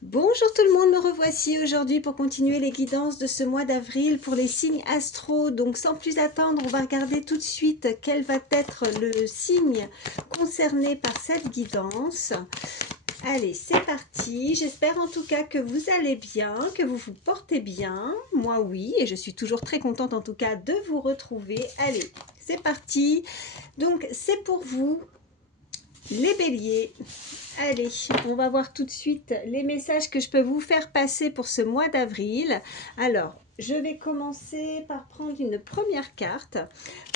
Bonjour tout le monde, me revoici aujourd'hui pour continuer les guidances de ce mois d'avril pour les signes astro. Donc sans plus attendre, on va regarder tout de suite quel va être le signe concerné par cette guidance. Allez, c'est parti. J'espère en tout cas que vous allez bien, que vous vous portez bien. Moi oui, et je suis toujours très contente en tout cas de vous retrouver. Allez, c'est parti. Donc c'est pour vous les béliers. Allez, on va voir tout de suite les messages que je peux vous faire passer pour ce mois d'avril. Alors, je vais commencer par prendre une première carte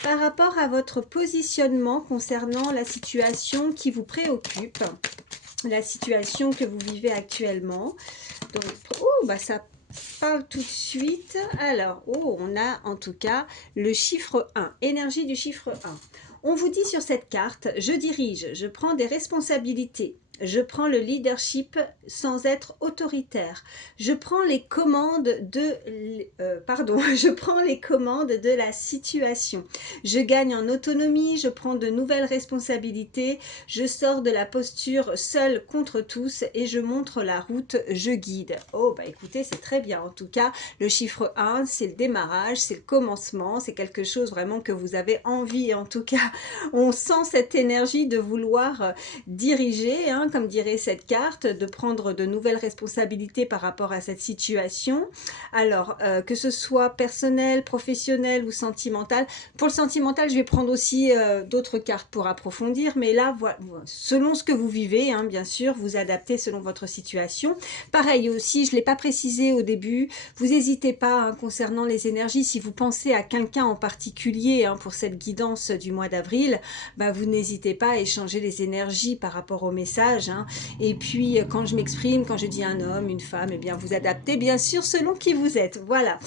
par rapport à votre positionnement concernant la situation qui vous préoccupe, la situation que vous vivez actuellement. Donc, ça parle tout de suite. Alors, on a en tout cas le chiffre 1, énergie du chiffre 1. On vous dit sur cette carte, je dirige, je prends des responsabilités. Je prends le leadership sans être autoritaire. Je prends les commandes je prends les commandes de la situation. Je gagne en autonomie, je prends de nouvelles responsabilités, je sors de la posture seule contre tous et je montre la route, je guide. Oh bah écoutez, c'est très bien. En tout cas, le chiffre 1, c'est le démarrage, c'est le commencement, c'est quelque chose vraiment que vous avez envie. En tout cas, on sent cette énergie de vouloir diriger, hein, comme dirait cette carte, de prendre de nouvelles responsabilités par rapport à cette situation. Alors, que ce soit personnel, professionnel ou sentimental. Pour le sentimental, je vais prendre aussi d'autres cartes pour approfondir, mais là, voilà, selon ce que vous vivez, hein, bien sûr, vous adaptez selon votre situation. Pareil aussi, je ne l'ai pas précisé au début, vous n'hésitez pas, hein, concernant les énergies, si vous pensez à quelqu'un en particulier, hein, pour cette guidance du mois d'avril, bah, vous n'hésitez pas à échanger les énergies par rapport au message, hein. Et puis, quand je m'exprime, quand je dis un homme, une femme, eh bien, vous adaptez bien sûr selon qui vous êtes. Voilà.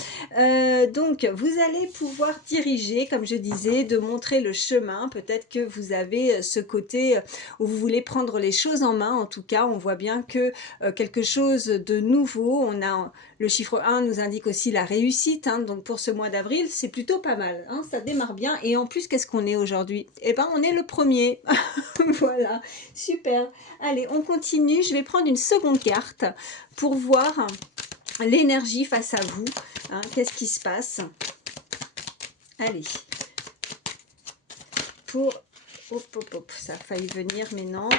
Donc, vous allez pouvoir diriger, comme je disais, de montrer le chemin. Peut-être que vous avez ce côté où vous voulez prendre les choses en main. En tout cas, on voit bien que quelque chose de nouveau. On a le chiffre 1 nous indique aussi la réussite. Hein, donc, pour ce mois d'avril, c'est plutôt pas mal. Hein, ça démarre bien. Et en plus, qu'est-ce qu'on est aujourd'hui? Eh bien, on est le premier. Voilà, super. Allez, on continue. Je vais prendre une seconde carte pour voir l'énergie face à vous. Hein, qu'est-ce qui se passe? Allez. Pour... Hop, ça a failli venir, mais non.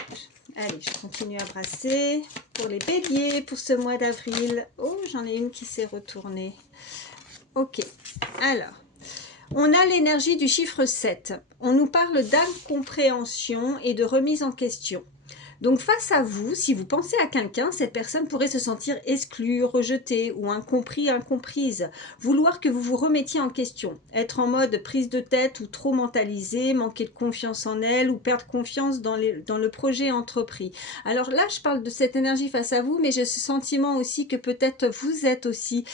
Allez, je continue à brasser. Pour les béliers, pour ce mois d'avril. Oh, j'en ai une qui s'est retournée. Ok, alors. On a l'énergie du chiffre 7. On nous parle d'incompréhension et de remise en question. Donc face à vous, si vous pensez à quelqu'un, cette personne pourrait se sentir exclue, rejetée ou incompris, incomprise, vouloir que vous vous remettiez en question, être en mode prise de tête ou trop mentalisé, manquer de confiance en elle ou perdre confiance dans le projet entrepris. Alors là, je parle de cette énergie face à vous, mais j'ai ce sentiment aussi que peut-être vous êtes aussi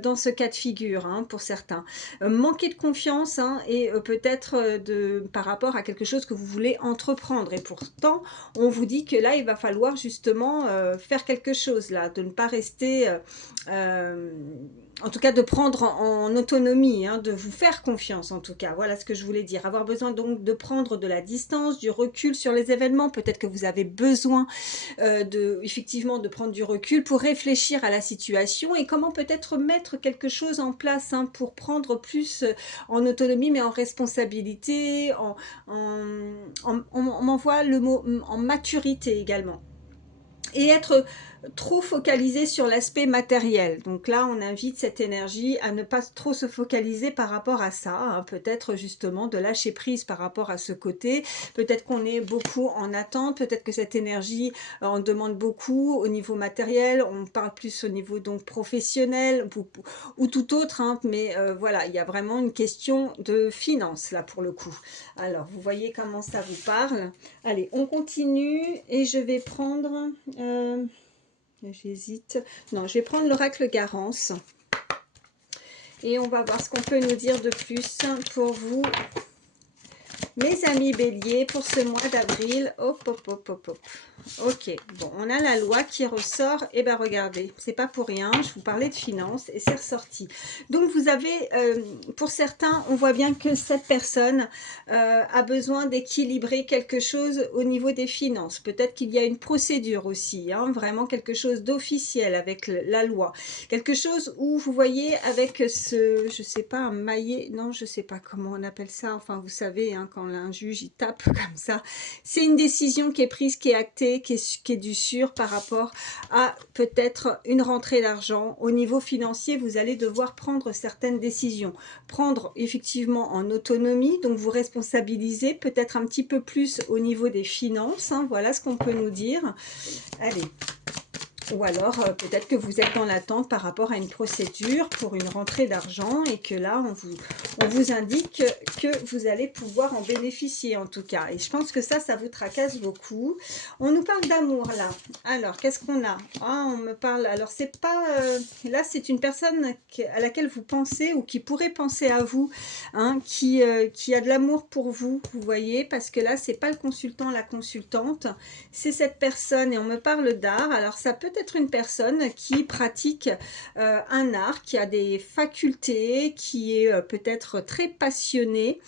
dans ce cas de figure, hein, pour certains. Manquer de confiance, hein, et peut-être par rapport à quelque chose que vous voulez entreprendre. Et pourtant, on vous dit que là, il va falloir justement faire quelque chose, là, de ne pas rester, en tout cas de prendre en autonomie, hein, de vous faire confiance en tout cas, voilà ce que je voulais dire. Avoir besoin donc de prendre de la distance, du recul sur les événements, peut-être que vous avez besoin effectivement de prendre du recul pour réfléchir à la situation et comment peut-être mettre quelque chose en place, hein, pour prendre plus en autonomie mais en responsabilité, on m'envoie le mot en maturité également. Et être trop focalisé sur l'aspect matériel. Donc là, on invite cette énergie à ne pas trop se focaliser par rapport à ça, hein. Peut-être justement de lâcher prise par rapport à ce côté. Peut-être qu'on est beaucoup en attente, peut-être que cette énergie en demande beaucoup au niveau matériel, on parle plus au niveau donc professionnel ou tout autre, hein. Mais voilà, il y a vraiment une question de finance là pour le coup. Alors, vous voyez comment ça vous parle. Allez, on continue et je vais prendre... j'hésite. Non, je vais prendre l'oracle Garance. Et on va voir ce qu'on peut nous dire de plus pour vous, Mes amis béliers, pour ce mois d'avril, hop, hop, hop, hop, hop. Ok, bon, on a la loi qui ressort. Et ben regardez, c'est pas pour rien, je vous parlais de finances et c'est ressorti. Donc vous avez, pour certains, on voit bien que cette personne a besoin d'équilibrer quelque chose au niveau des finances. Peut-être qu'il y a une procédure aussi, hein, vraiment quelque chose d'officiel avec la loi. Quelque chose où vous voyez avec ce, je sais pas, un maillet, non, je sais pas comment on appelle ça, enfin vous savez, hein, quand un juge il tape comme ça, c'est une décision qui est prise, qui est actée, qui est du sûr par rapport à peut-être une rentrée d'argent. Au niveau financier, vous allez devoir prendre certaines décisions. Prendre effectivement en autonomie, donc vous responsabiliser peut-être un petit peu plus au niveau des finances, hein, voilà ce qu'on peut nous dire. Allez. Ou alors, peut-être que vous êtes dans l'attente par rapport à une procédure pour une rentrée d'argent et que là, on vous indique que vous allez pouvoir en bénéficier en tout cas. Et je pense que ça vous tracasse beaucoup. On nous parle d'amour là. Alors, qu'est-ce qu'on a? Ah, on me parle... Alors, c'est pas... là, c'est une personne à laquelle vous pensez ou qui pourrait penser à vous, hein, qui a de l'amour pour vous, vous voyez, parce que là, c'est pas le consultant, la consultante, c'est cette personne et on me parle d'art. Alors, ça peut être une personne qui pratique un art, qui a des facultés, qui est peut-être très passionnée.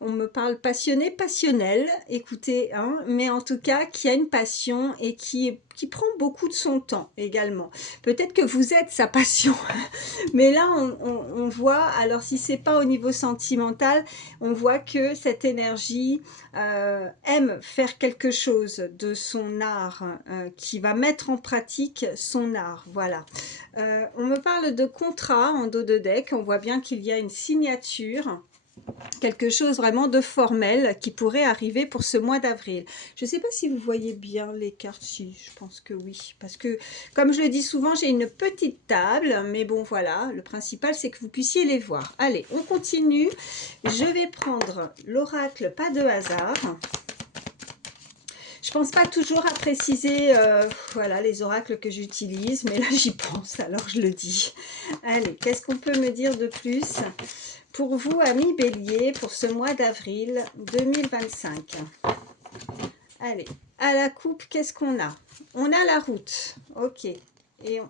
On me parle passionné, passionnel, écoutez, hein, mais en tout cas qui a une passion et qui prend beaucoup de son temps également. Peut-être que vous êtes sa passion, mais là on voit, alors si c'est pas au niveau sentimental, on voit que cette énergie aime faire quelque chose de son art, qui va mettre en pratique son art, voilà. On me parle de contrat en dos de deck, on voit bien qu'il y a une signature, quelque chose vraiment de formel qui pourrait arriver pour ce mois d'avril. Je ne sais pas si vous voyez bien les cartes, si je pense que oui, parce que comme je le dis souvent, j'ai une petite table, mais bon voilà, le principal c'est que vous puissiez les voir. Allez, on continue. Je vais prendre l'oracle pas de hasard. Je pense pas toujours à préciser voilà, les oracles que j'utilise, mais là j'y pense, alors je le dis. Allez, qu'est-ce qu'on peut me dire de plus pour vous, amis bélier, pour ce mois d'avril 2025? Allez, à la coupe, qu'est-ce qu'on a? On a la route, ok. Et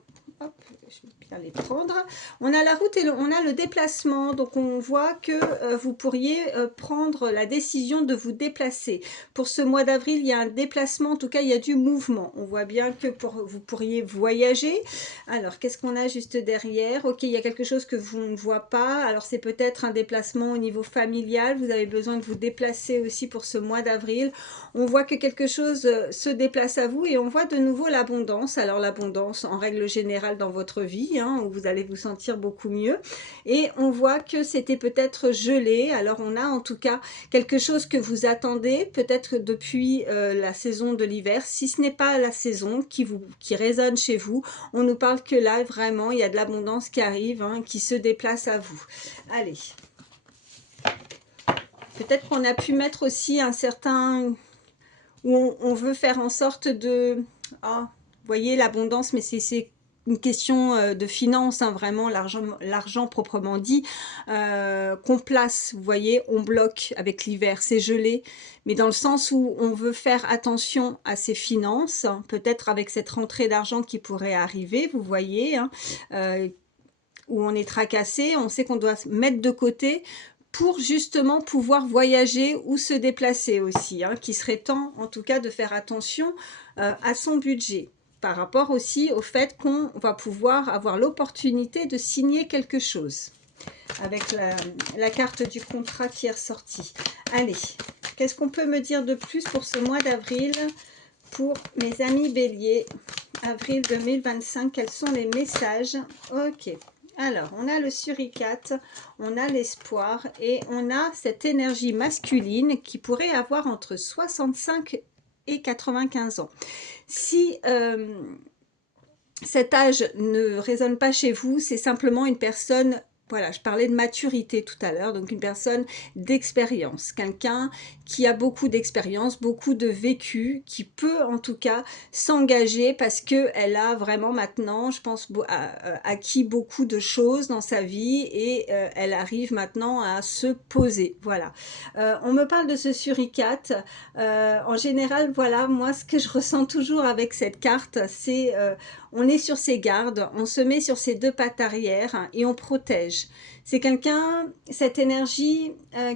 hop, je vais bien les prendre. On a la route et on a le déplacement. Donc, on voit que vous pourriez prendre la décision de vous déplacer. Pour ce mois d'avril, il y a un déplacement. En tout cas, il y a du mouvement. On voit bien que vous pourriez voyager. Alors, qu'est-ce qu'on a juste derrière? Ok, il y a quelque chose que vous ne voyez pas. Alors, c'est peut-être un déplacement au niveau familial. Vous avez besoin de vous déplacer aussi pour ce mois d'avril. On voit que quelque chose se déplace à vous et on voit de nouveau l'abondance. Alors, l'abondance en règle générale dans votre vie, hein, où vous allez vous sentir beaucoup mieux. Et on voit que c'était peut-être gelé. Alors, on a en tout cas quelque chose que vous attendez, peut-être depuis la saison de l'hiver. Si ce n'est pas la saison qui résonne chez vous, on nous parle que là, vraiment, il y a de l'abondance qui arrive, hein, qui se déplace à vous. Allez. Peut-être qu'on a pu mettre aussi un certain... où on veut faire en sorte de... Oh, vous voyez, l'abondance, mais c'est une question de finance, hein, vraiment, l'argent proprement dit, qu'on place, vous voyez, on bloque avec l'hiver, c'est gelé, mais dans le sens où on veut faire attention à ses finances, hein, peut-être avec cette rentrée d'argent qui pourrait arriver, vous voyez, hein, où on est tracassé, on sait qu'on doit se mettre de côté pour justement pouvoir voyager ou se déplacer aussi, hein, qu'il serait temps en tout cas de faire attention à son budget, par rapport aussi au fait qu'on va pouvoir avoir l'opportunité de signer quelque chose, avec la carte du contrat qui est ressortie. Allez, qu'est-ce qu'on peut me dire de plus pour ce mois d'avril, pour mes amis béliers, avril 2025, quels sont les messages? Ok. Alors, on a le suricate, on a l'espoir et on a cette énergie masculine qui pourrait avoir entre 65 et 95 ans. Si cet âge ne résonne pas chez vous, c'est simplement une personne voilà, je parlais de maturité tout à l'heure, donc une personne d'expérience, quelqu'un qui a beaucoup d'expérience, beaucoup de vécu, qui peut en tout cas s'engager parce qu'elle a vraiment maintenant, je pense, acquis beaucoup de choses dans sa vie et elle arrive maintenant à se poser. Voilà. On me parle de ce suricate. En général, voilà, moi ce que je ressens toujours avec cette carte, c'est on est sur ses gardes, on se met sur ses deux pattes arrière et on protège. C'est quelqu'un, cette énergie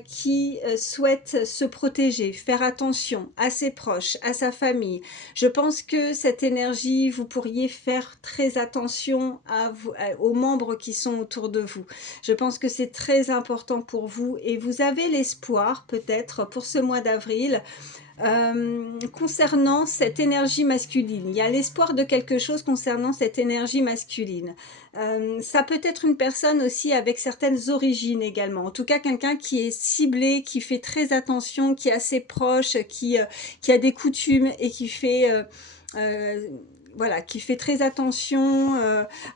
qui souhaite se protéger, faire attention à ses proches, à sa famille. Je pense que cette énergie, vous pourriez faire très attention aux membres qui sont autour de vous. Je pense que c'est très important pour vous et vous avez l'espoir peut-être pour ce mois d'avril concernant cette énergie masculine. Il y a l'espoir de quelque chose concernant cette énergie masculine. Ça peut être une personne aussi avec certaines origines également. En tout cas, quelqu'un qui est ciblé, qui fait très attention, qui est assez proche, qui a des coutumes et qui fait... voilà, qui fait très attention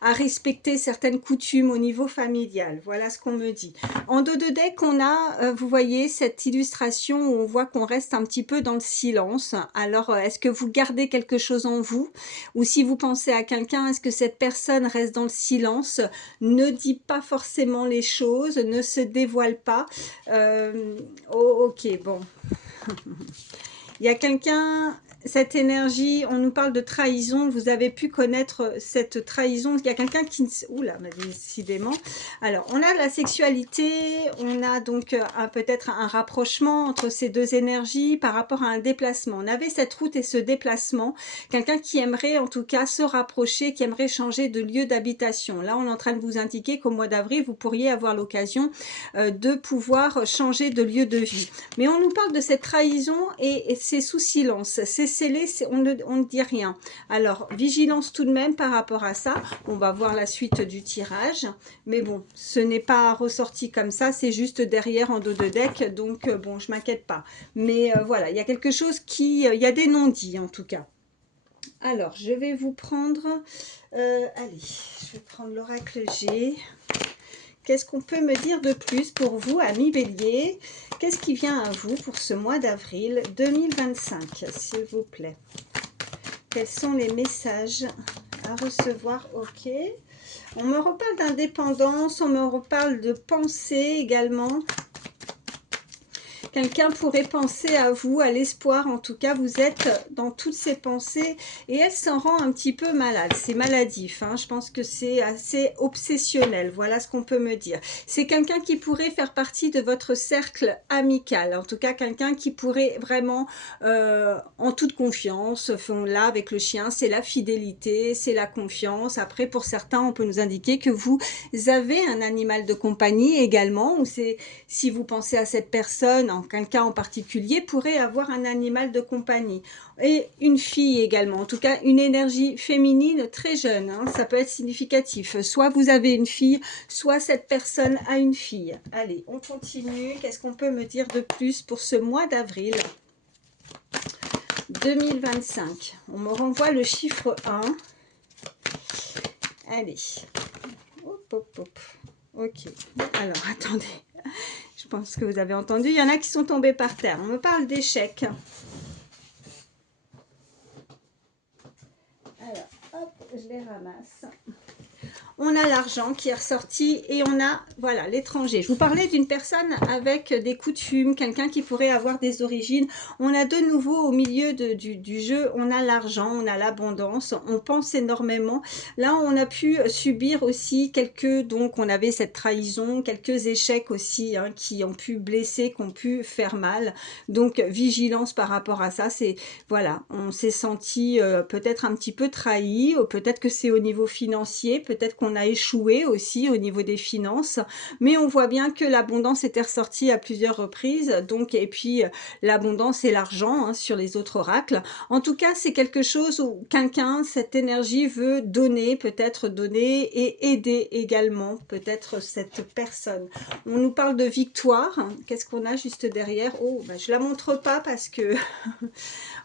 à respecter certaines coutumes au niveau familial. Voilà ce qu'on me dit. En dos de deck, on a, vous voyez, cette illustration où on voit qu'on reste un petit peu dans le silence. Alors, est-ce que vous gardez quelque chose en vous? Ou si vous pensez à quelqu'un, est-ce que cette personne reste dans le silence, ne dit pas forcément les choses, ne se dévoile pas? Oh, ok, bon. Il y a quelqu'un... Cette énergie, on nous parle de trahison, vous avez pu connaître cette trahison, il y a quelqu'un qui... Oula, décidément. Alors, on a la sexualité, on a donc peut-être un rapprochement entre ces deux énergies par rapport à un déplacement. On avait cette route et ce déplacement, quelqu'un qui aimerait en tout cas se rapprocher, qui aimerait changer de lieu d'habitation. Là, on est en train de vous indiquer qu'au mois d'avril, vous pourriez avoir l'occasion de pouvoir changer de lieu de vie. Mais on nous parle de cette trahison et c'est sous silence, c'est scellé, on ne dit rien. Alors, vigilance tout de même par rapport à ça. On va voir la suite du tirage. Mais bon, ce n'est pas ressorti comme ça, c'est juste derrière en dos de deck. Donc, bon, je m'inquiète pas. Mais voilà, il y a quelque chose qui... il y a des non-dits en tout cas. Alors, je vais vous prendre... allez, je vais prendre l'oracle G. Qu'est-ce qu'on peut me dire de plus pour vous, amis Bélier? Qu'est-ce qui vient à vous pour ce mois d'avril 2025, s'il vous plaît? Quels sont les messages à recevoir? Ok. On me reparle d'indépendance, on me reparle de pensée également. Quelqu'un pourrait penser à vous, à l'espoir. En tout cas, vous êtes dans toutes ces pensées et elle s'en rend un petit peu malade. C'est maladif, hein. Je pense que c'est assez obsessionnel. Voilà ce qu'on peut me dire. C'est quelqu'un qui pourrait faire partie de votre cercle amical. En tout cas, quelqu'un qui pourrait vraiment, en toute confiance, là avec le chien, c'est la fidélité, c'est la confiance. Après, pour certains, on peut nous indiquer que vous avez un animal de compagnie également. Ou c'est si vous pensez à cette personne, quelqu'un en particulier pourrait avoir un animal de compagnie et une fille également, en tout cas une énergie féminine très jeune, hein, ça peut être significatif, soit vous avez une fille, soit cette personne a une fille. Allez, on continue. Qu'est-ce qu'on peut me dire de plus pour ce mois d'avril 2025? On me renvoie le chiffre 1. Allez, hop, hop, hop. Ok, alors attendez, je pense que vous avez entendu, il y en a qui sont tombés par terre. On me parle d'échecs. Alors, hop, je les ramasse. On a l'argent qui est ressorti et on a, voilà, l'étranger. Je vous parlais d'une personne avec des coutumes, quelqu'un qui pourrait avoir des origines. On a de nouveau au milieu du jeu, on a l'argent, on a l'abondance, on pense énormément. Là, on a pu subir aussi donc on avait cette trahison, quelques échecs aussi, hein, qui ont pu blesser, qui ont pu faire mal. Donc, vigilance par rapport à ça. C'est, voilà, on s'est senti peut-être un petit peu trahi, peut-être que c'est au niveau financier, peut-être qu'on a échoué aussi au niveau des finances, mais on voit bien que l'abondance était ressortie à plusieurs reprises, donc, et puis l'abondance et l'argent, hein, sur les autres oracles. En tout cas, c'est quelque chose où quelqu'un, cette énergie veut donner, peut-être donner et aider également, peut-être cette personne. On nous parle de victoire. Qu'est-ce qu'on a juste derrière? Oh, ben, je la montre pas parce que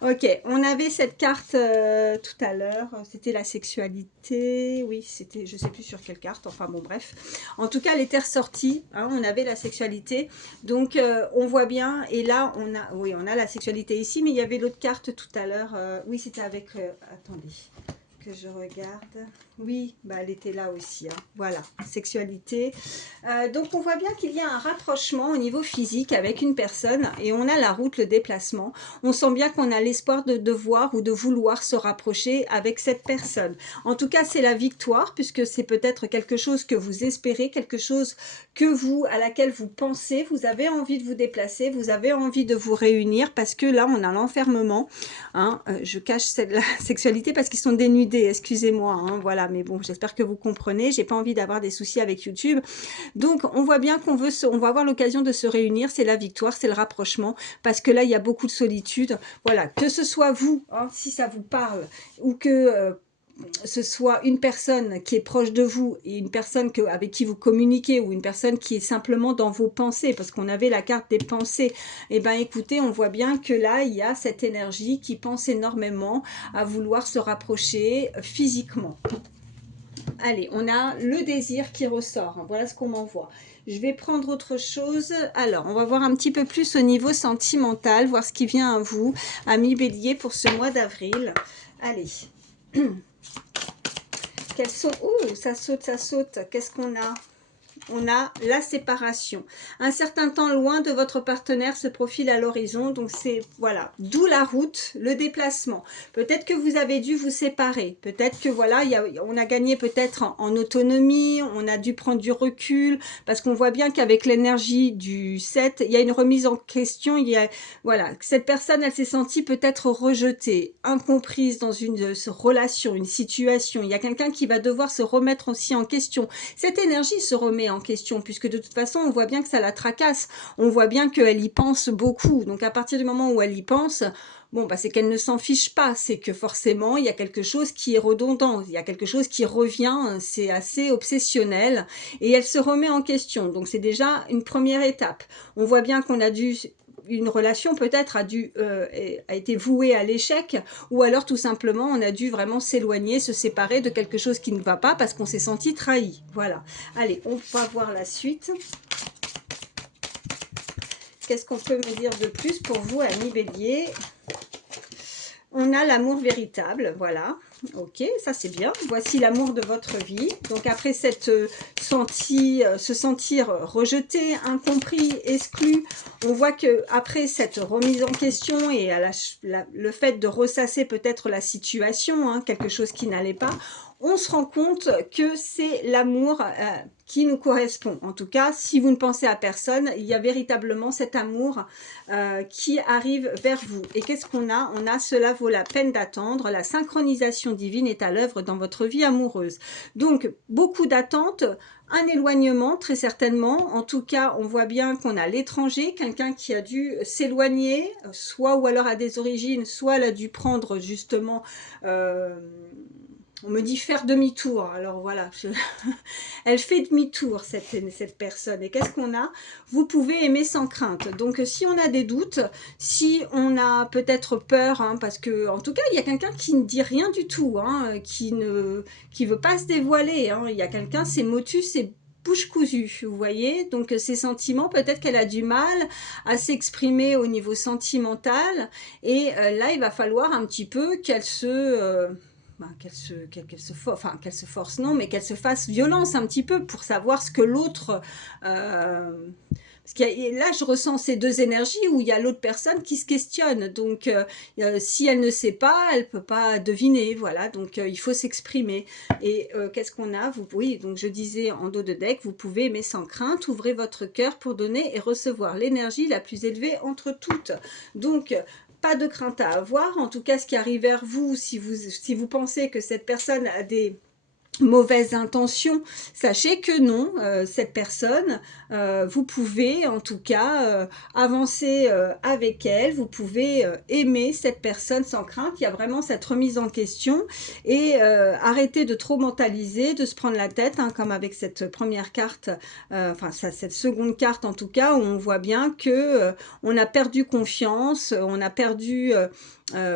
Ok, on avait cette carte tout à l'heure, c'était la sexualité, oui, c'était, je sais plus sur quelle carte, enfin bon bref. En tout cas, elle était ressortie, hein, on avait la sexualité, donc on voit bien, et là on a, oui, on a la sexualité ici, mais il y avait l'autre carte tout à l'heure, oui, c'était avec, attendez, que je regarde. Oui, bah, elle était là aussi. Hein. Voilà, sexualité. Donc on voit bien qu'il y a un rapprochement au niveau physique avec une personne et on a la route, le déplacement. On sent bien qu'on a l'espoir de devoir ou de vouloir se rapprocher avec cette personne. En tout cas, c'est la victoire puisque c'est peut-être quelque chose que vous espérez, quelque chose que vous, à laquelle vous pensez, vous avez envie de vous déplacer, vous avez envie de vous réunir parce que là, on a l'enfermement. Hein, je cache la sexualité parce qu'ils sont dénudés, excusez-moi, hein, voilà, mais bon, j'espère que vous comprenez, j'ai pas envie d'avoir des soucis avec YouTube. Donc, on voit bien qu'on veut, on va avoir l'occasion de se réunir, c'est la victoire, c'est le rapprochement, parce que là, il y a beaucoup de solitude. Voilà, que ce soit vous, hein, si ça vous parle, ou que ce soit une personne qui est proche de vous et une personne avec qui vous communiquez ou une personne qui est simplement dans vos pensées, parce qu'on avait la carte des pensées, et bien écoutez, on voit bien que là, il y a cette énergie qui pense énormément à vouloir se rapprocher physiquement. Allez, on a le désir qui ressort. Voilà ce qu'on m'envoie. Je vais prendre autre chose. Alors, on va voir un petit peu plus au niveau sentimental, voir ce qui vient à vous, amis Bélier, pour ce mois d'avril. Allez. Quels sont... Oh, ça saute, ça saute. Qu'est-ce qu'on a? On a la séparation. Un certain temps loin de votre partenaire se profile à l'horizon. Donc c'est, voilà, d'où la route, le déplacement. Peut-être que vous avez dû vous séparer. Peut-être que voilà, on a gagné peut-être en autonomie, on a dû prendre du recul, parce qu'on voit bien qu'avec l'énergie du 7, il y a une remise en question. Voilà, cette personne, elle s'est sentie peut-être rejetée, incomprise dans une relation, une situation. Il y a quelqu'un qui va devoir se remettre aussi en question. Cette énergie se remet en question, puisque de toute façon, on voit bien que ça la tracasse. On voit bien qu'elle y pense beaucoup. Donc, à partir du moment où elle y pense, bon, bah, c'est qu'elle ne s'en fiche pas. C'est que forcément, il y a quelque chose qui est redondant. Il y a quelque chose qui revient. C'est assez obsessionnel. Et elle se remet en question. Donc, c'est déjà une première étape. On voit bien qu'on a dû... Une relation peut-être a été vouée à l'échec, ou alors tout simplement on a dû vraiment s'éloigner, se séparer de quelque chose qui ne va pas parce qu'on s'est senti trahi. Voilà. Allez, on va voir la suite. Qu'est-ce qu'on peut me dire de plus pour vous, amis Bélier? On a l'amour véritable, voilà. Ok, ça c'est bien. Voici l'amour de votre vie. Donc après se sentir rejeté, incompris, exclu, on voit que après cette remise en question et le fait de ressasser peut-être la situation, hein, quelque chose qui n'allait pas, on se rend compte que c'est l'amour qui nous correspond. En tout cas, si vous ne pensez à personne, il y a véritablement cet amour qui arrive vers vous. Et qu'est-ce qu'on a? On a cela vaut la peine d'attendre. La synchronisation divine est à l'œuvre dans votre vie amoureuse. Donc, beaucoup d'attentes, un éloignement très certainement. En tout cas, on voit bien qu'on a l'étranger, quelqu'un qui a dû s'éloigner, soit ou alors à des origines, soit elle a dû prendre justement... on me dit faire demi-tour, alors voilà, elle fait demi-tour cette personne. Et qu'est-ce qu'on a? Vous pouvez aimer sans crainte. Donc si on a des doutes, si on a peut-être peur, hein, parce que en tout cas il y a quelqu'un qui ne dit rien du tout, hein, qui veut pas se dévoiler. Hein. Il y a quelqu'un, c'est motus, c'est bouche cousue, vous voyez, donc ces sentiments, peut-être qu'elle a du mal à s'exprimer au niveau sentimental, et là il va falloir un petit peu qu'elle qu'elle se force, non, mais qu'elle se fasse violence un petit peu pour savoir ce que l'autre... parce que là, je ressens ces deux énergies où il y a l'autre personne qui se questionne. Donc, si elle ne sait pas, elle ne peut pas deviner. Voilà, donc il faut s'exprimer. Et qu'est-ce qu'on a? Oui, donc je disais en dos de deck, vous pouvez aimer sans crainte, ouvrez votre cœur pour donner et recevoir l'énergie la plus élevée entre toutes. Donc, pas de crainte à avoir. En tout cas, ce qui arrive vers vous, si vous pensez que cette personne a des mauvaises intentions, sachez que non, cette personne, vous pouvez en tout cas avancer avec elle, vous pouvez aimer cette personne sans crainte. Il y a vraiment cette remise en question et arrêter de trop mentaliser, de se prendre la tête, hein, comme avec cette première carte, enfin cette seconde carte en tout cas, où on voit bien que on a perdu confiance, on a perdu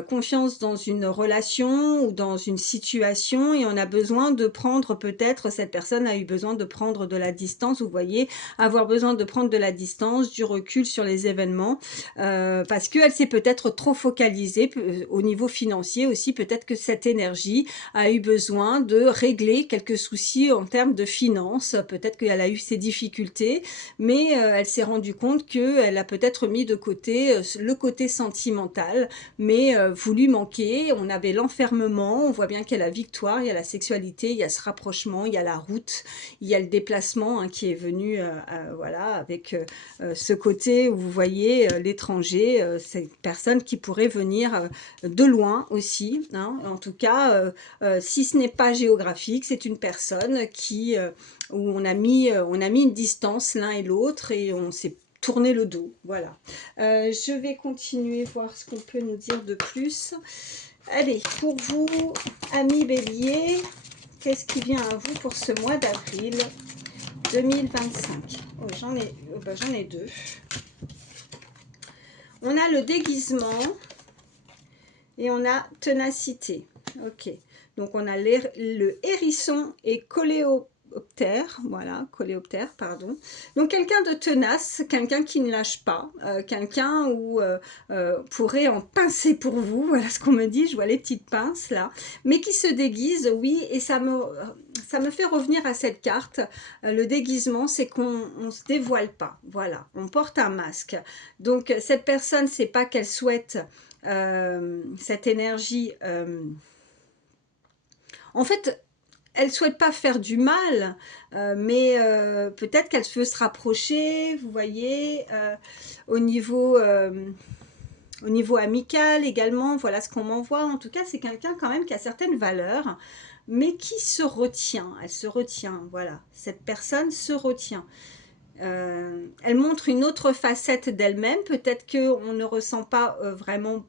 confiance dans une relation ou dans une situation et on a besoin de prendre peut-être, cette personne a eu besoin de prendre de la distance, vous voyez, avoir besoin de prendre de la distance, du recul sur les événements, parce qu'elle s'est peut-être trop focalisée au niveau financier aussi, peut-être que cette énergie a eu besoin de régler quelques soucis en termes de finances, peut-être qu'elle a eu ses difficultés, mais elle s'est rendue compte qu'elle a peut-être mis de côté le côté sentimental, mais voulu manquer, on avait l'enfermement, on voit bien qu'il y a la victoire, il y a la sexualité, il y a ce rapprochement, il y a la route, il y a le déplacement hein, qui est venu voilà, avec ce côté où vous voyez l'étranger, cette personne qui pourrait venir de loin aussi, hein. En tout cas, si ce n'est pas géographique, c'est une personne qui, où on a mis une distance l'un et l'autre et on s'est tourné le dos, voilà. Je vais continuer, voir ce qu'on peut nous dire de plus. Allez, pour vous, amis bélier, qu'est-ce qui vient à vous pour ce mois d'avril 2025? Oh, j'en ai deux. On a le déguisement et on a ténacité. Ok, donc on a le hérisson et coléoptère, voilà, coléoptère, pardon. Donc quelqu'un de tenace, quelqu'un qui ne lâche pas, quelqu'un où pourrait en pincer pour vous, voilà ce qu'on me dit, je vois les petites pinces là, mais qui se déguise, oui, et ça me fait revenir à cette carte. Le déguisement, c'est qu'on ne se dévoile pas, voilà, on porte un masque. Donc cette personne, c'est pas qu'elle souhaite cette énergie. En fait, elle souhaite pas faire du mal, mais peut-être qu'elle veut se rapprocher, vous voyez, au niveau amical également, voilà ce qu'on m'envoie. En tout cas, c'est quelqu'un quand même qui a certaines valeurs, mais qui se retient. Elle se retient, voilà. Cette personne se retient. Elle montre une autre facette d'elle-même. Peut-être qu'on ne ressent pas vraiment...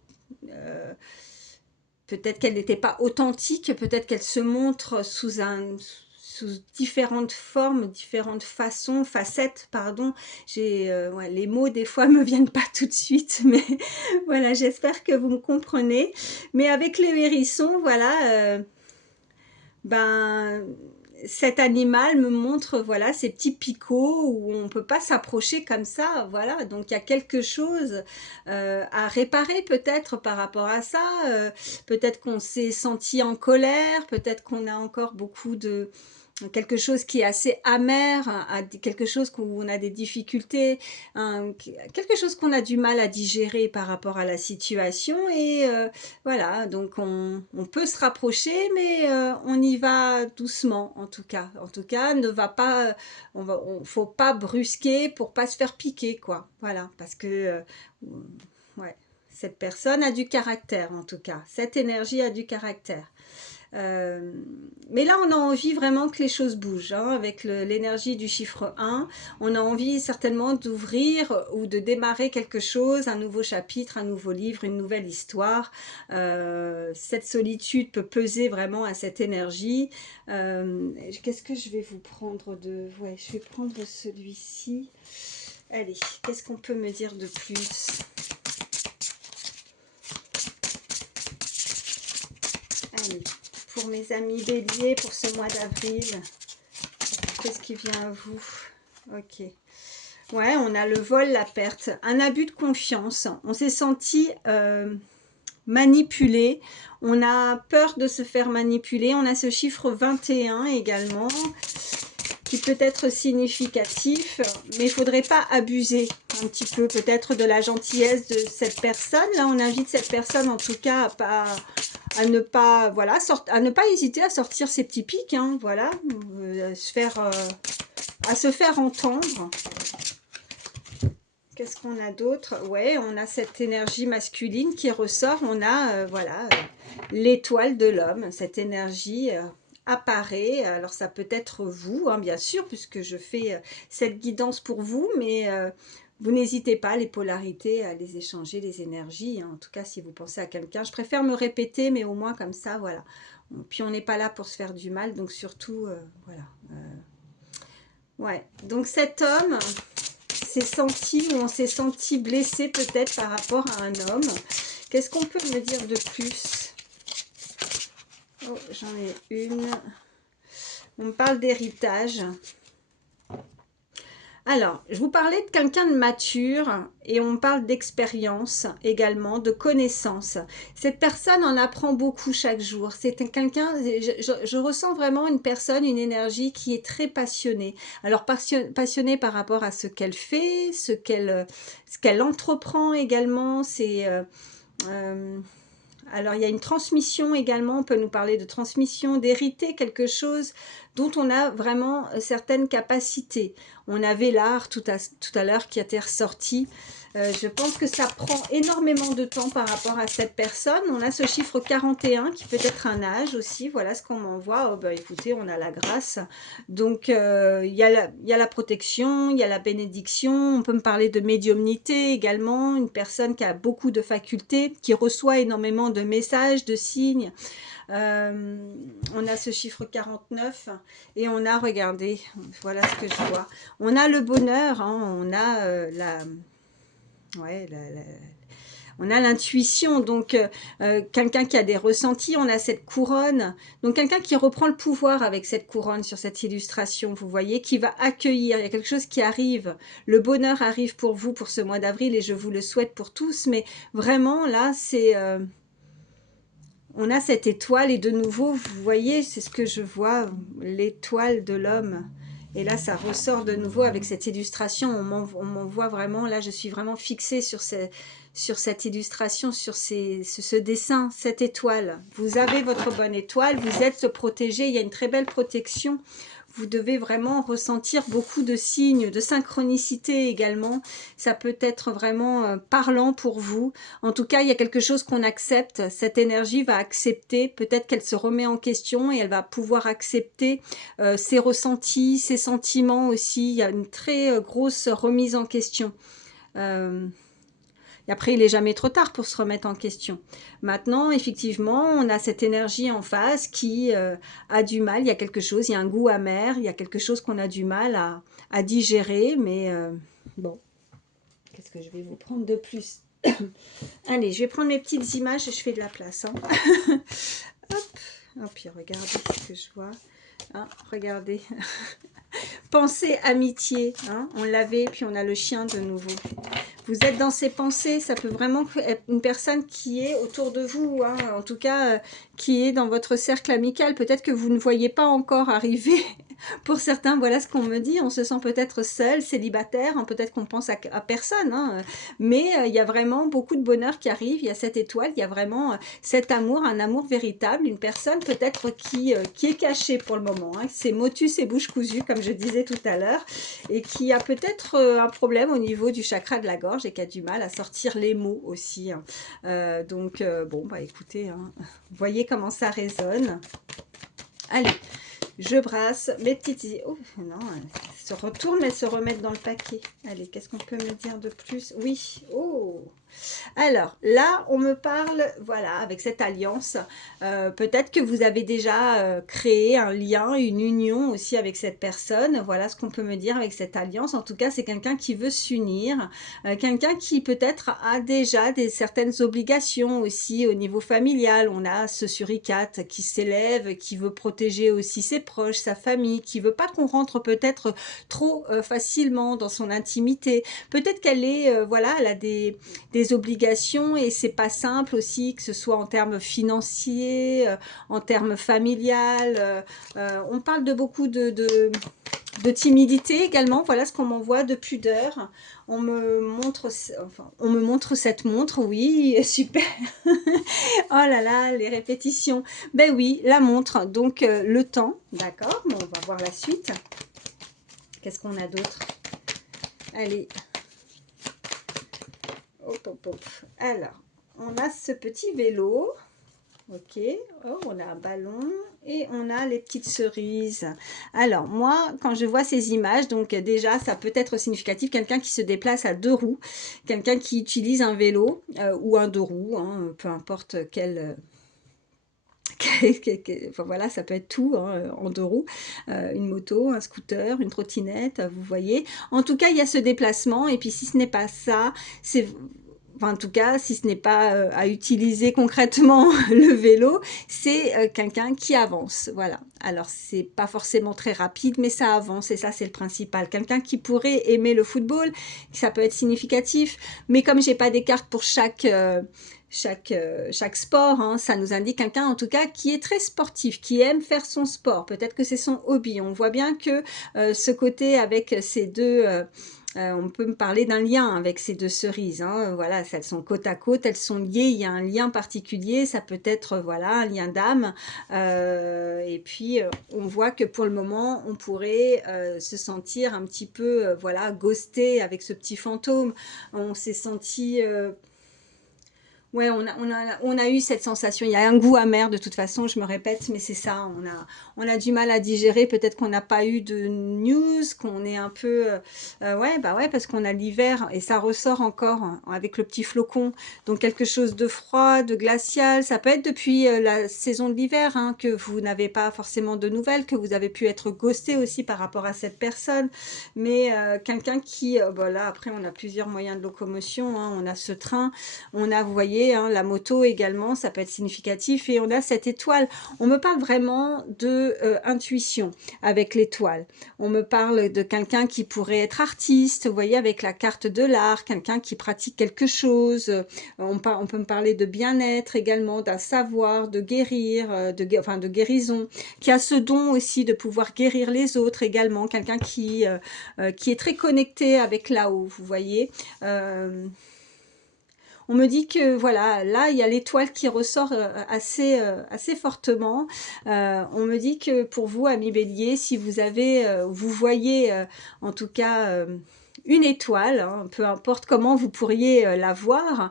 peut-être qu'elle n'était pas authentique, peut-être qu'elle se montre sous différentes formes, différentes façons, facettes, pardon. Ouais, les mots des fois me viennent pas tout de suite, mais voilà, j'espère que vous me comprenez. Mais avec les hérissons, voilà, ben cet animal me montre voilà ces petits picots où on peut pas s'approcher comme ça, voilà. Donc il y a quelque chose à réparer peut-être par rapport à ça. Peut-être qu'on s'est senti en colère, peut-être qu'on a encore beaucoup de quelque chose qui est assez amer, quelque chose où on a des difficultés, quelque chose qu'on a du mal à digérer par rapport à la situation et voilà, donc on peut se rapprocher mais on y va doucement en tout cas. En tout cas, ne va pas, faut pas brusquer pour pas se faire piquer quoi. Voilà, parce que ouais, cette personne a du caractère en tout cas. Cette énergie a du caractère. Mais là, on a envie vraiment que les choses bougent, hein, avec l'énergie du chiffre 1. On a envie certainement d'ouvrir ou de démarrer quelque chose, un nouveau chapitre, un nouveau livre, une nouvelle histoire. Cette solitude peut peser vraiment à cette énergie. Qu'est-ce que je vais vous prendre de... Ouais, je vais prendre celui-ci. Allez, qu'est-ce qu'on peut me dire de plus ? Allez, pour mes amis béliers, pour ce mois d'avril, qu'est-ce qui vient à vous? Ok. Ouais, on a le vol, la perte, un abus de confiance. On s'est senti manipulé. On a peur de se faire manipuler. On a ce chiffre 21 également, qui peut être significatif, mais il ne faudrait pas abuser un petit peu peut-être de la gentillesse de cette personne. Là, on invite cette personne en tout cas à ne pas, voilà, à ne pas hésiter à sortir ses petits pics, hein, voilà, à se faire entendre. Qu'est-ce qu'on a d'autre? Ouais, on a cette énergie masculine qui ressort. On a, voilà, l'étoile de l'homme. Cette énergie apparaît. Alors, ça peut être vous, hein, bien sûr, puisque je fais cette guidance pour vous, mais vous n'hésitez pas, les polarités, à les échanger, les énergies. Hein. En tout cas, si vous pensez à quelqu'un, je préfère me répéter, mais au moins comme ça, voilà. Puis, on n'est pas là pour se faire du mal, donc surtout, voilà. Ouais, donc cet homme... s'est senti ou on s'est senti blessé peut-être par rapport à un homme Qu'est-ce qu'on peut me dire de plus? Oh, j'en ai une. On me parle d'héritage. Alors, je vous parlais de quelqu'un de mature et on parle d'expérience également, de connaissance. Cette personne en apprend beaucoup chaque jour. C'est quelqu'un, je ressens vraiment une personne, une énergie qui est très passionnée. Alors, passionnée par rapport à ce qu'elle fait, ce qu'elle entreprend également. Euh, alors, il y a une transmission également, on peut nous parler de transmission, d'hériter quelque chose dont on a vraiment certaines capacités. On avait l'art tout à l'heure qui était ressorti. Je pense que ça prend énormément de temps par rapport à cette personne. On a ce chiffre 41 qui peut être un âge aussi. Voilà ce qu'on m'envoie. Oh, bah, écoutez, on a la grâce. Donc, il y a la protection, il y a la bénédiction. On peut me parler de médiumnité également. Une personne qui a beaucoup de facultés, qui reçoit énormément de messages, de signes. On a ce chiffre 49 et on a, regardez, voilà ce que je vois. On a le bonheur, hein, on a ouais, on a l'intuition, donc quelqu'un qui a des ressentis, on a cette couronne, donc quelqu'un qui reprend le pouvoir avec cette couronne sur cette illustration, vous voyez, qui va accueillir, il y a quelque chose qui arrive, le bonheur arrive pour vous pour ce mois d'avril et je vous le souhaite pour tous, mais vraiment là c'est... on a cette étoile et de nouveau, vous voyez, c'est ce que je vois, l'étoile de l'homme. Et là, ça ressort de nouveau avec cette illustration. On m'envoie vraiment, là, je suis vraiment fixée sur cette illustration, sur ce dessin, cette étoile. Vous avez votre bonne étoile, vous êtes protégé, il y a une très belle protection. Vous devez vraiment ressentir beaucoup de signes, de synchronicité également. Ça peut être vraiment parlant pour vous. En tout cas, il y a quelque chose qu'on accepte. Cette énergie va accepter. Peut-être qu'elle se remet en question et elle va pouvoir accepter ses ressentis, ses sentiments aussi. Il y a une très grosse remise en question. Et après, il n'est jamais trop tard pour se remettre en question. Maintenant, effectivement, on a cette énergie en face qui a du mal. Il y a quelque chose, il y a un goût amer, il y a quelque chose qu'on a du mal à digérer. Mais bon, qu'est-ce que je vais vous prendre de plus? Allez, je vais prendre mes petites images et je fais de la place. Hein. Hop. Oh, puis regardez ce que je vois. Hein, regardez. Pensée, amitié. Hein, on l'avait, puis on a le chien de nouveau. Vous êtes dans ses pensées, ça peut vraiment être une personne qui est autour de vous, hein, en tout cas, qui est dans votre cercle amical. Peut-être que vous ne voyez pas encore arriver. Pour certains, voilà ce qu'on me dit, on se sent peut-être seul, célibataire, hein, peut-être qu'on pense à personne, hein, mais il y a vraiment beaucoup de bonheur qui arrive, il y a cette étoile, il y a vraiment cet amour, un amour véritable, une personne peut-être qui est cachée pour le moment, hein, c'est motus et bouche cousue, comme je disais tout à l'heure, et qui a peut-être un problème au niveau du chakra de la gorge et qui a du mal à sortir les mots aussi. Hein. Donc, bon, bah écoutez, hein, vous voyez comment ça résonne. Allez, je brasse mes petites... Oh, non, elles se retournent, mais elles se remettent dans le paquet. Allez, qu'est-ce qu'on peut me dire de plus? Oui, oh. Alors, là, on me parle, voilà, avec cette alliance. Peut-être que vous avez déjà créé un lien, une union aussi avec cette personne. Voilà ce qu'on peut me dire avec cette alliance. En tout cas, c'est quelqu'un qui veut s'unir. Quelqu'un qui peut-être a déjà certaines obligations aussi au niveau familial. On a ce suricate qui s'élève, qui veut protéger aussi ses proches, sa famille, qui veut pas qu'on rentre peut-être trop facilement dans son intimité. Peut-être qu'elle est, voilà, elle a des obligations et c'est pas simple aussi, que ce soit en termes financiers, en termes familial. On parle de beaucoup de timidité également, voilà ce qu'on m'envoie, de pudeur. On me montre, enfin, on me montre cette montre, oui, super. Oh là là, les répétitions. Ben oui, la montre, donc le temps, d'accord, bon, on va voir la suite. Qu'est-ce qu'on a d'autre? Allez. Hop, hop, hop. Alors, on a ce petit vélo. Ok, oh, on a un ballon et on a les petites cerises. Alors moi, quand je vois ces images, donc déjà ça peut être significatif, quelqu'un qui se déplace à deux roues, quelqu'un qui utilise un vélo ou un deux roues, hein, peu importe quel... Enfin, voilà, ça peut être tout hein, en deux roues, une moto, un scooter, une trottinette, vous voyez. En tout cas, il y a ce déplacement et puis si ce n'est pas ça, c'est... enfin, en tout cas, si ce n'est pas à utiliser concrètement le vélo, c'est quelqu'un qui avance, voilà. Alors, c'est pas forcément très rapide, mais ça avance, et ça, c'est le principal. Quelqu'un qui pourrait aimer le football, ça peut être significatif, mais comme j'ai pas des cartes pour chaque sport, hein, ça nous indique quelqu'un en tout cas qui est très sportif, qui aime faire son sport. Peut-être que c'est son hobby. On voit bien que ce côté avec ces deux... on peut me parler d'un lien avec ces deux cerises, hein. Voilà, elles sont côte à côte, elles sont liées, il y a un lien particulier, ça peut être voilà un lien d'âme. Et puis on voit que pour le moment, on pourrait se sentir un petit peu voilà ghosté avec ce petit fantôme. On s'est senti ouais, on a eu cette sensation. Il y a un goût amer de toute façon, je me répète, mais c'est ça. On a du mal à digérer. Peut-être qu'on n'a pas eu de news, qu'on est un peu, ouais, bah ouais, parce qu'on a l'hiver et ça ressort encore hein, avec le petit flocon. Donc quelque chose de froid, de glacial. Ça peut être depuis la saison de l'hiver hein, que vous n'avez pas forcément de nouvelles, que vous avez pu être ghosté aussi par rapport à cette personne. Mais quelqu'un qui, bah là, après, on a plusieurs moyens de locomotion. Hein. On a ce train. On a, vous voyez, hein, la moto également, ça peut être significatif. Et on a cette étoile. On me parle vraiment de intuition avec l'étoile. On me parle de quelqu'un qui pourrait être artiste, vous voyez, avec la carte de l'art, quelqu'un qui pratique quelque chose. On peut me parler de bien-être également, d'un savoir, de guérir, enfin de guérison, qui a ce don aussi de pouvoir guérir les autres également. Quelqu'un qui est très connecté avec là-haut, vous voyez. On me dit que voilà, là il y a l'étoile qui ressort assez fortement. On me dit que pour vous, amis Bélier, si vous avez, vous voyez en tout cas une étoile, hein, peu importe comment vous pourriez la voir,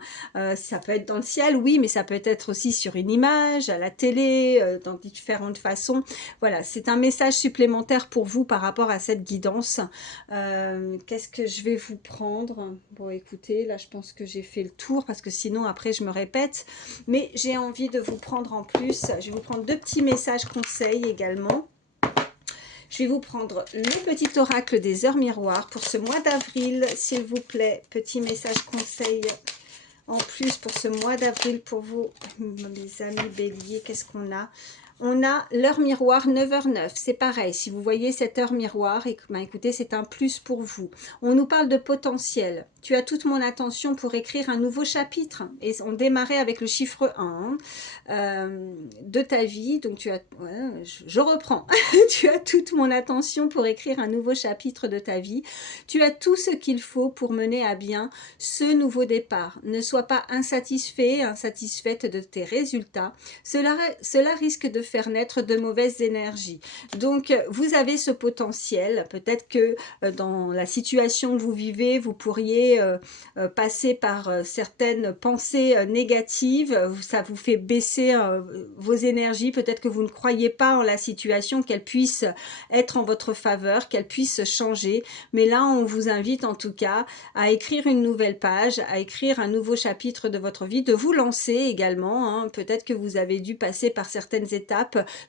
ça peut être dans le ciel, oui, mais ça peut être aussi sur une image, à la télé, dans différentes façons. Voilà, c'est un message supplémentaire pour vous par rapport à cette guidance. Qu'est-ce que je vais vous prendre? Bon, écoutez, là, je pense que j'ai fait le tour parce que sinon, après, je me répète. Mais j'ai envie de vous prendre en plus. Je vais vous prendre deux petits messages conseils également. Je vais vous prendre le petit oracle des heures miroirs pour ce mois d'avril, s'il vous plaît. Petit message conseil en plus pour ce mois d'avril pour vous, mes amis béliers. Qu'est-ce qu'on a? On a l'heure miroir 9h09, c'est pareil, si vous voyez cette heure miroir, ben écoutez, c'est un plus pour vous. On nous parle de potentiel. Tu as toute mon attention pour écrire un nouveau chapitre. Et on démarrait avec le chiffre 1 de ta vie. Donc tu as, ouais, je reprends. Tu as toute mon attention pour écrire un nouveau chapitre de ta vie. Tu as tout ce qu'il faut pour mener à bien ce nouveau départ. Ne sois pas insatisfait, insatisfaite de tes résultats. Cela risque de faire naître de mauvaises énergies. Donc, vous avez ce potentiel. Peut-être que dans la situation que vous vivez, vous pourriez passer par certaines pensées négatives. Ça vous fait baisser vos énergies. Peut-être que vous ne croyez pas en la situation, qu'elle puisse être en votre faveur, qu'elle puisse changer. Mais là, on vous invite en tout cas à écrire une nouvelle page, à écrire un nouveau chapitre de votre vie, de vous lancer également. Hein. Peut-être que vous avez dû passer par certaines étapes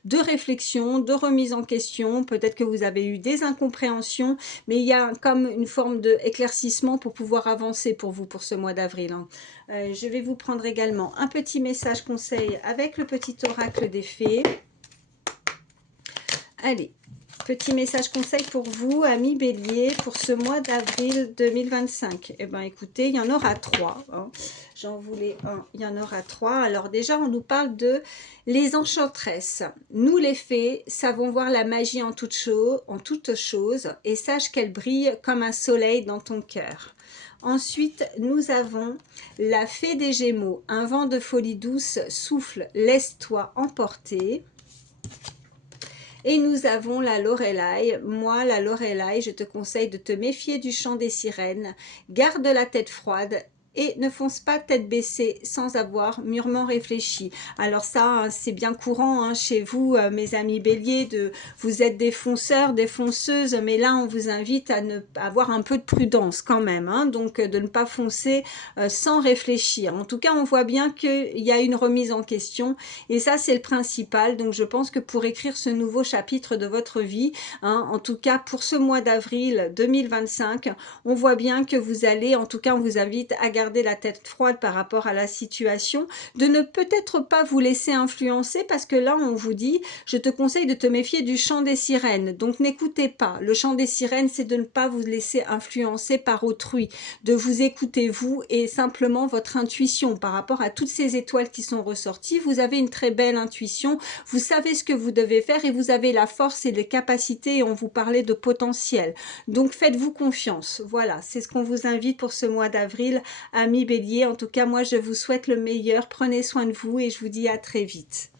de réflexion, de remise en question, peut-être que vous avez eu des incompréhensions, mais il y a comme une forme d'éclaircissement pour pouvoir avancer pour vous pour ce mois d'avril. Hein. Je vais vous prendre également un petit message conseil avec le petit oracle des fées. Allez, petit message conseil pour vous, amis bélier, pour ce mois d'avril 2025. Eh bien, écoutez, il y en aura 3. Hein. J'en voulais un, il y en aura 3. Alors déjà, on nous parle de les enchantresses. Nous, les fées, savons voir la magie en toute chose et sache qu'elle brille comme un soleil dans ton cœur. Ensuite, nous avons la fée des Gémeaux. Un vent de folie douce souffle, laisse-toi emporter. Et nous avons la Lorelai. Moi, la Lorelai, je te conseille de te méfier du chant des sirènes. Garde la tête froide et ne fonce pas tête baissée sans avoir mûrement réfléchi. Alors ça, hein, c'est bien courant hein, chez vous, mes amis béliers, vous êtes des fonceurs, des fonceuses, mais là, on vous invite à avoir un peu de prudence quand même, hein, donc de ne pas foncer sans réfléchir. En tout cas, on voit bien qu'il y a une remise en question, et ça, c'est le principal. Donc, je pense que pour écrire ce nouveau chapitre de votre vie, hein, en tout cas pour ce mois d'avril 2025, on voit bien que vous allez, en tout cas, on vous invite à garder garder la tête froide par rapport à la situation, de ne peut-être pas vous laisser influencer parce que là, on vous dit, je te conseille de te méfier du chant des sirènes. Donc, n'écoutez pas. Le chant des sirènes, c'est de ne pas vous laisser influencer par autrui, de vous écouter vous et simplement votre intuition par rapport à toutes ces étoiles qui sont ressorties. Vous avez une très belle intuition, vous savez ce que vous devez faire et vous avez la force et les capacités et on vous parlait de potentiel. Donc, faites-vous confiance. Voilà, c'est ce qu'on vous invite pour ce mois d'avril, amis Bélier. En tout cas, moi, je vous souhaite le meilleur. Prenez soin de vous et je vous dis à très vite.